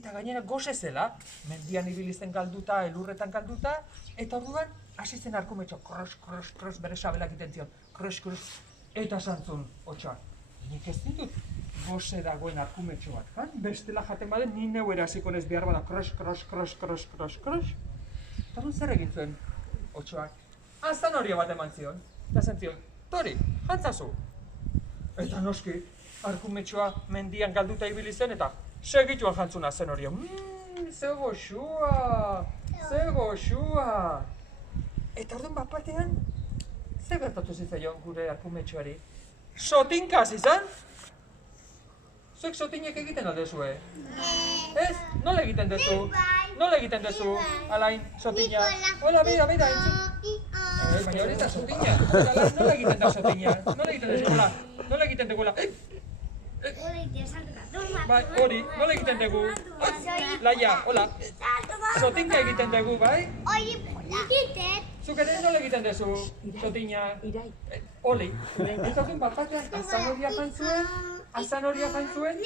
eta gainera goze zela, mendian ibili zen galduta, elurretan galduta, eta orduan hasi zen arkumetxo, kros, bere sabelak egiten zion, kros, eta santzun, hotxa, nik ez ditut goze dagoen arkumetxo bat, kan? Bestela jaten baden, ni neu erasiko nez behar bada, kros, eta nun zer egin zuen, hotxoak? Zanoria bat eman zion, eta zentzion, Tori, jantzazu. Eta noski, arkumetxoa mendian galduta ibili zen, eta segituan jantzuna zanoria. Ze goxua! Eta orduan bat batean, ze gertatu zitzaion gure arkumetxoari? Sotinka hasi zen? Zuek sotinek egiten aldezue? Ez? Nola egiten dezu? Nola egiten dezu? Alain, sotina? Hola, beida, entzun. Baina hori eta sotina. Nola egiten da sotina? Nola egiten dezu? Nola egiten dugu? Bai, hori, nola egiten dugu? Laia, hola. Sotinka egiten dugu, bai? Zuk ere nola egiten dezu, sotina? Oli. Eta duen bat batean, azanoria jantzuen?